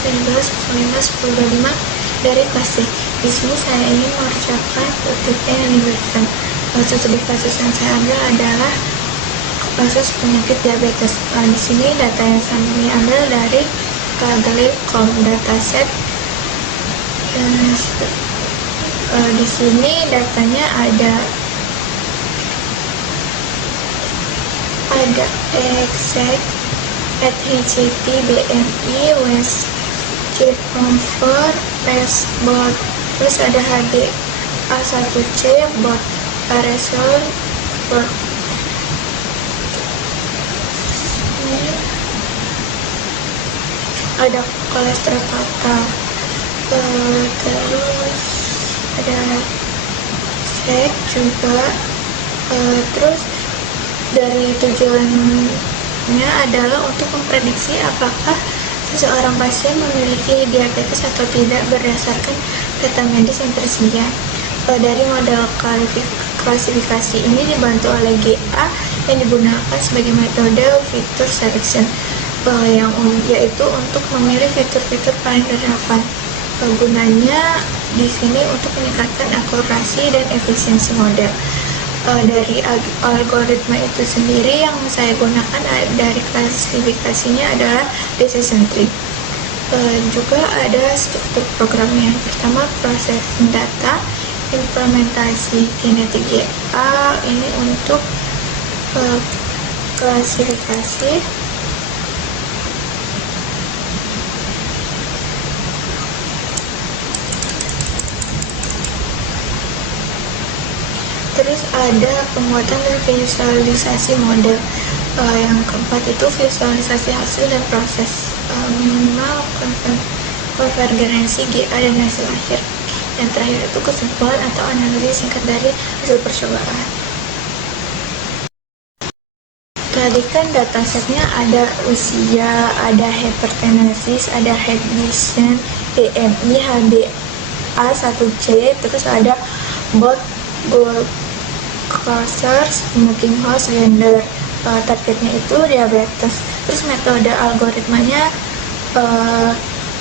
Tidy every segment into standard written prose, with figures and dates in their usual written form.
17, 18, 19, 10, 25 dari kelas C. Di sini saya ingin mengerjakan tipe yang diberikan. Kasus yang saya ambil adalah kasus penyakit diabetes. Di sini data yang saya ambil dari Kaggle.com dataset. Di sini datanya ada exact HCT BMI West Circumfer Passboard, terus ada HD A1C board Pareson board. Ini ada kolesterol total, terus ada sek juga, terus dari tujuannya adalah untuk memprediksi apakah seseorang pasien memiliki diabetes atau tidak berdasarkan data medis yang tersedia. Dari model klasifikasi ini dibantu oleh GA yang digunakan sebagai metode fitur selection, yaitu untuk memilih fitur-fitur paling relevan. Gunanya di sini untuk meningkatkan akurasi dan efisiensi model. Dari algoritma itu sendiri yang saya gunakan dari klasifikasinya adalah decision tree. Juga ada struktur programnya. Yang pertama, processing data, implementasi kinetik GA ini untuk klasifikasi. Terus ada pembuatan dan visualisasi model. Yang keempat itu visualisasi hasil dan proses, minimal konvergensi GA dan hasil akhir. Yang terakhir itu kesimpulan atau analisis singkat dari hasil percobaan. Tadi kan datasetnya ada usia, ada hypertenesis, ada head vision, BMI, HbA1c, terus ada blood glucose, smoking house, gender. Targetnya itu diabetes. Terus metode algoritmanya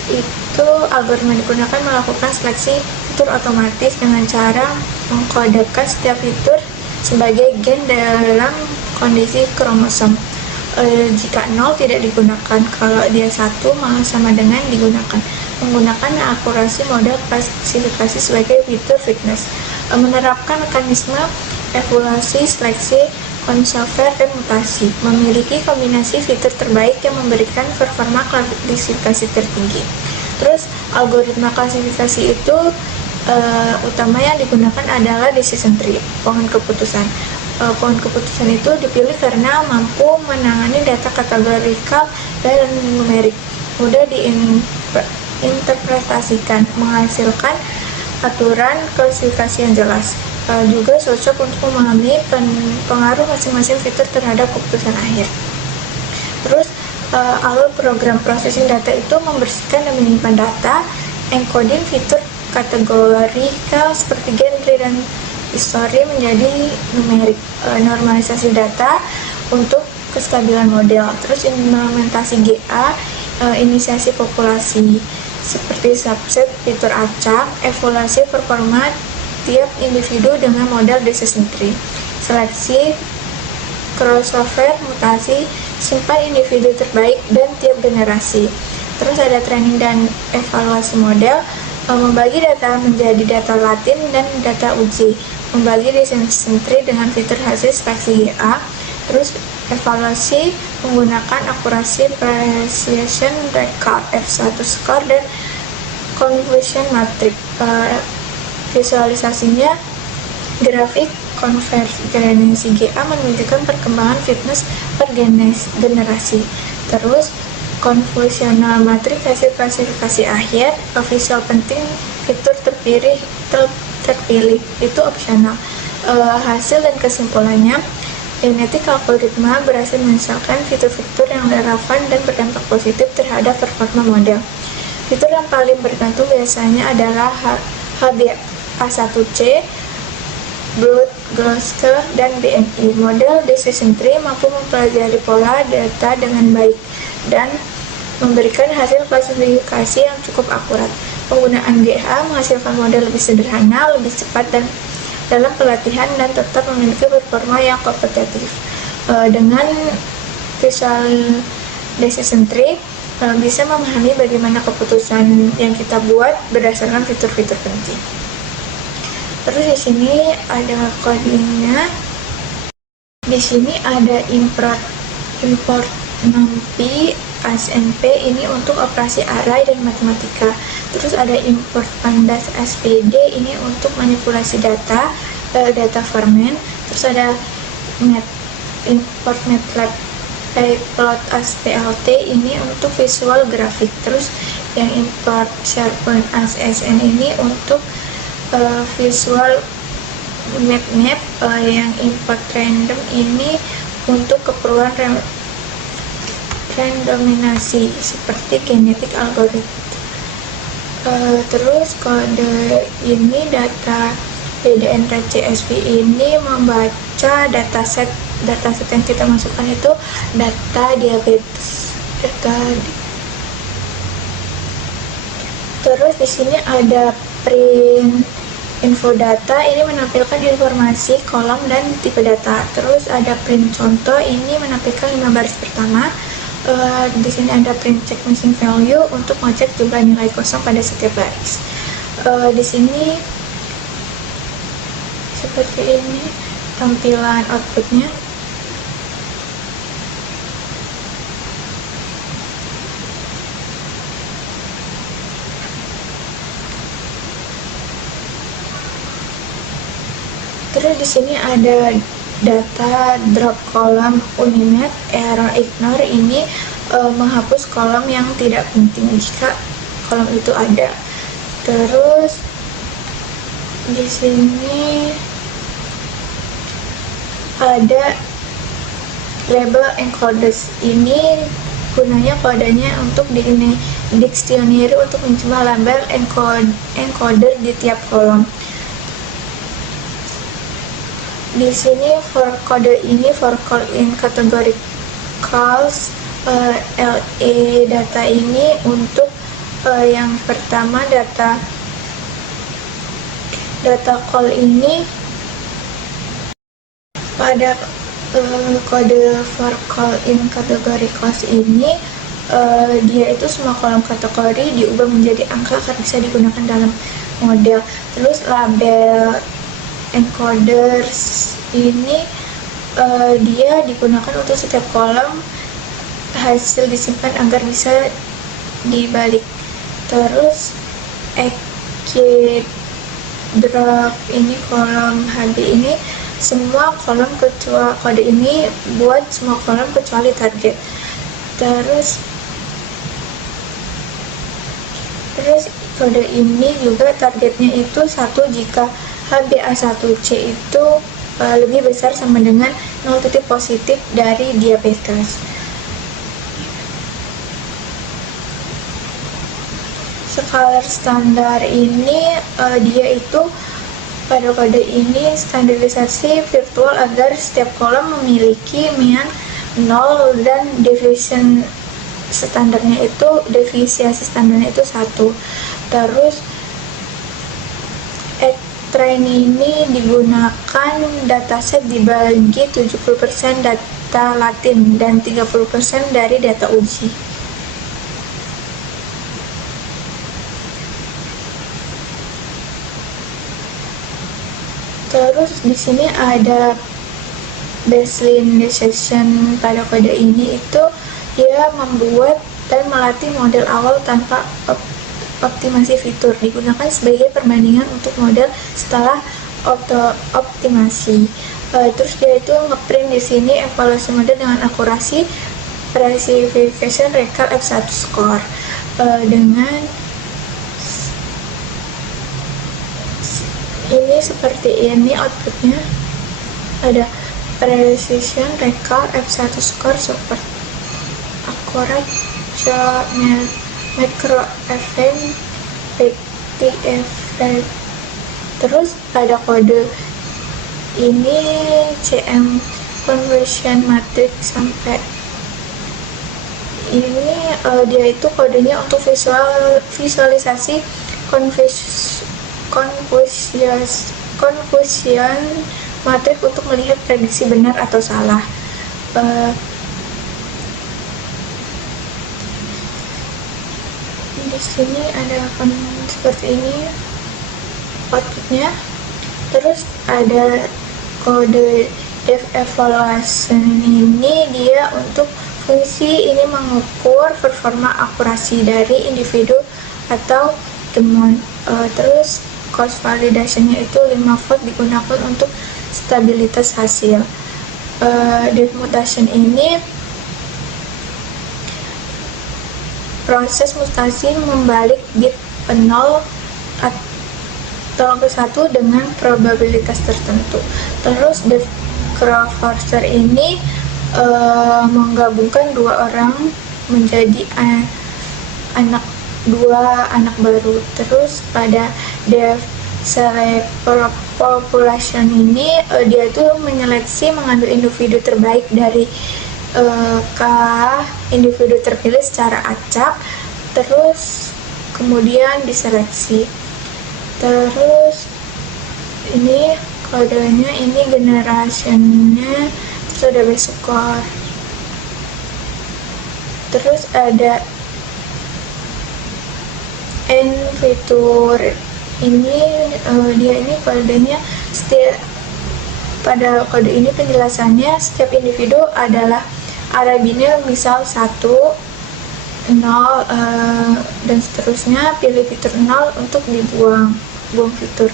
itu algoritma digunakan melakukan seleksi fitur otomatis dengan cara mengkodekan setiap fitur sebagai gen dalam kondisi kromosom. Jika 0 tidak digunakan, kalau dia 1 malah sama dengan digunakan. Menggunakan akurasi model klasifikasi sebagai fitur fitness. Menerapkan mekanisme evaluasi, seleksi, crossover, dan mutasi. Memiliki kombinasi fitur terbaik yang memberikan performa klasifikasi tertinggi. Terus algoritma klasifikasi itu utama yang digunakan adalah decision tree, pohon keputusan. Pohon keputusan itu dipilih karena mampu menangani data kategorikal dan numerik, mudah diinterpretasikan, menghasilkan aturan klasifikasi yang jelas. Juga cocok untuk memahami pengaruh masing-masing fitur terhadap keputusan akhir. Terus alur program processing data itu membersihkan dan menyimpan data, encoding fitur kategorikal seperti genre dan history menjadi numerik, normalisasi data untuk kestabilan model. Terus implementasi GA, inisiasi populasi seperti subset, fitur acak, evaluasi performa tiap individu dengan model decision tree, seleksi, crossover, mutasi, simpan individu terbaik dan tiap generasi. Terus ada training dan evaluasi model, membagi data menjadi data latin dan data uji, membagi decision tree dengan fitur hasil seleksi GA. Terus evaluasi menggunakan akurasi precision record F1 score dan convolution matrix. Visualisasinya grafik konvergensi GA menunjukkan perkembangan fitness per generasi. Terus convolutional matrix hasil klasifikasi akhir. Visual penting, fitur terpilih itu opsional. Hasil dan kesimpulannya, genetik algoritma berhasil menghasilkan fitur-fitur yang relevan dan berdampak positif terhadap performa model. Fitur yang paling bergantung biasanya adalah HbA1c, blood glucose, dan BMI. Model decision tree mampu mempelajari pola data dengan baik dan memberikan hasil klasifikasi yang cukup akurat. Penggunaan GH menghasilkan model lebih sederhana, lebih cepat dan dalam pelatihan dan tetap memiliki performa yang kompetitif. Dengan visual decision tree bisa memahami bagaimana keputusan yang kita buat berdasarkan fitur-fitur penting. Terus di sini ada codingnya. Di sini ada import numpy SNP ini untuk operasi array dan matematika. Terus ada import pandas SPD ini untuk manipulasi data format. Terus ada import matlab plot SPLT ini untuk visual grafik. Terus yang import SharePoint ASN ini untuk visual map. Yang import random ini untuk keperluan randomisasi seperti genetic algorithm. Terus kode ini data DDN-CSV ini membaca dataset yang kita masukkan itu data diabetes. Terus di sini ada print info data, ini menampilkan informasi kolom dan tipe data. Terus ada print contoh, ini menampilkan 5 baris pertama. Di sini ada print check missing value untuk mengecek jumlah nilai kosong pada setiap baris. Di sini seperti ini tampilan outputnya. Terus di sini ada data drop kolom Unimed error ignore, ini menghapus kolom yang tidak penting jika kolom itu ada. Terus di sini ada label encoders, ini gunanya kodenya untuk di dictionary untuk menjumlah label encoder di tiap kolom. Di sini for kode ini for call in category calls LE data ini untuk yang pertama data call ini pada kode for call in category calls ini dia itu semua kolom kategori diubah menjadi angka agar bisa digunakan dalam model. Terus label encoders ini dia digunakan untuk setiap kolom hasil disimpan agar bisa dibalik. Terus drop ini kolom HB ini semua kolom kecuali kode ini buat semua kolom kecuali target. Terus kode ini juga targetnya itu 1 jika HbA1c itu lebih besar sama dengan 0 titik positif dari diabetes. Scalar standar ini dia itu pada kode ini standarisasi virtual agar setiap kolom memiliki mean 0 dan defisiasi standarnya itu 1. Terus train ini digunakan dataset dibagi 70% data latin dan 30% dari data uji. Terus di sini ada baseline decision pada kode ini itu dia membuat dan melatih model awal tanpa optimasi fitur, digunakan sebagai perbandingan untuk model setelah optimasi. Terus dia itu ngeprint di sini evaluasi model dengan akurasi precision recall F1 score dengan ini seperti ini outputnya, ada precision recall F1 score super akurat micro event PTF. Terus pada kode ini CM conversion matrix sampai ini dia itu kodenya untuk visualisasi confusion matriks untuk melihat prediksi benar atau salah. Di sini ada seperti ini outputnya. Terus ada kode depth evaluation, ini dia untuk fungsi ini mengukur performa akurasi dari individu atau temuan. Terus cross validation-nya itu 5 volt digunakan untuk stabilitas hasil. Depth mutation ini proses mutasi membalik bit ke 0 atau ke 1 dengan probabilitas tertentu. Terus depth crossover ini menggabungkan dua orang menjadi dua anak baru. Terus pada depth select population ini dia tuh menyeleksi mengambil individu terbaik dari individu terpilih secara acak, terus kemudian diseleksi. Terus ini kodenya, ini generationnya, terus ada base score. Terus ada end fitur ini, dia ini kodenya pada kode ini penjelasannya setiap individu adalah array biner, misal 1, 0, dan seterusnya. Pilih fitur 0 untuk buang fitur.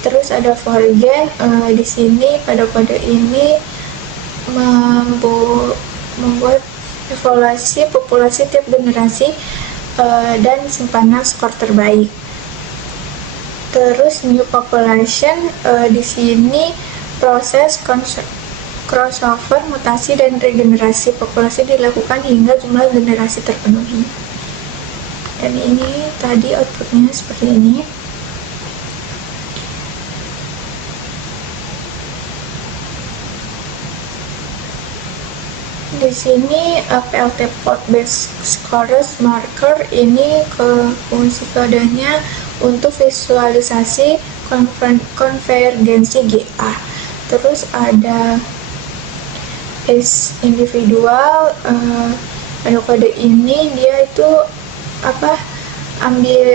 Terus ada for again, di sini pada kode ini membuat evaluasi populasi tiap generasi dan simpanan skor terbaik. Terus new population, di sini proses crossover, mutasi, dan regenerasi populasi dilakukan hingga jumlah generasi terpenuhi. Dan ini tadi outputnya seperti ini. Di sini PLT port base scores marker, ini ke fungsi kodenya untuk visualisasi konvergensi GA. Terus ada individual, pada kode ini dia itu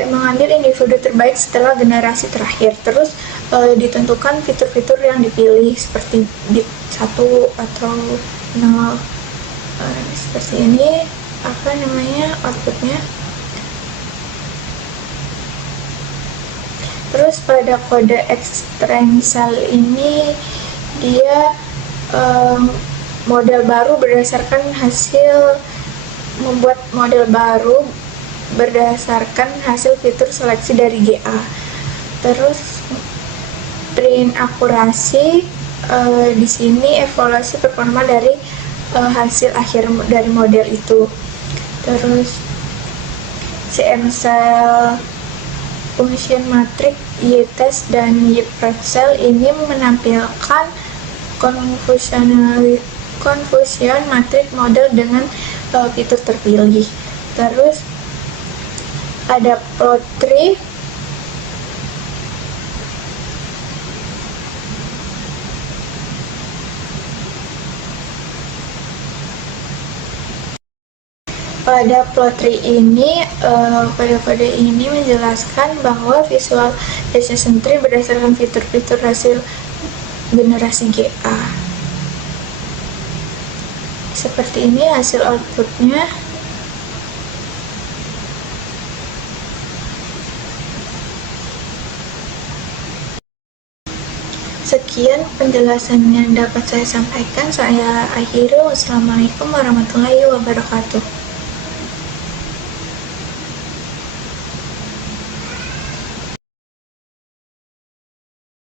mengambil individu terbaik setelah generasi terakhir. Terus ditentukan fitur-fitur yang dipilih seperti bit 1 atau 0. Seperti ini outputnya. Terus pada kode extensal ini dia model baru membuat model baru berdasarkan hasil fitur seleksi dari GA. Terus print akurasi, di sini evaluasi performa dari hasil akhir dari model itu. Terus CM-cell function matrix, Y-test, dan Y-pretzel ini menampilkan confusion matrix model dengan fitur terpilih. Terus ada plot tree, pada plot tree ini kode-kode ini menjelaskan bahwa visualization tree berdasarkan fitur-fitur hasil generasi GA. Seperti ini hasil outputnya. Sekian penjelasan yang dapat saya sampaikan. Saya akhiri. Wassalamualaikum warahmatullahi wabarakatuh.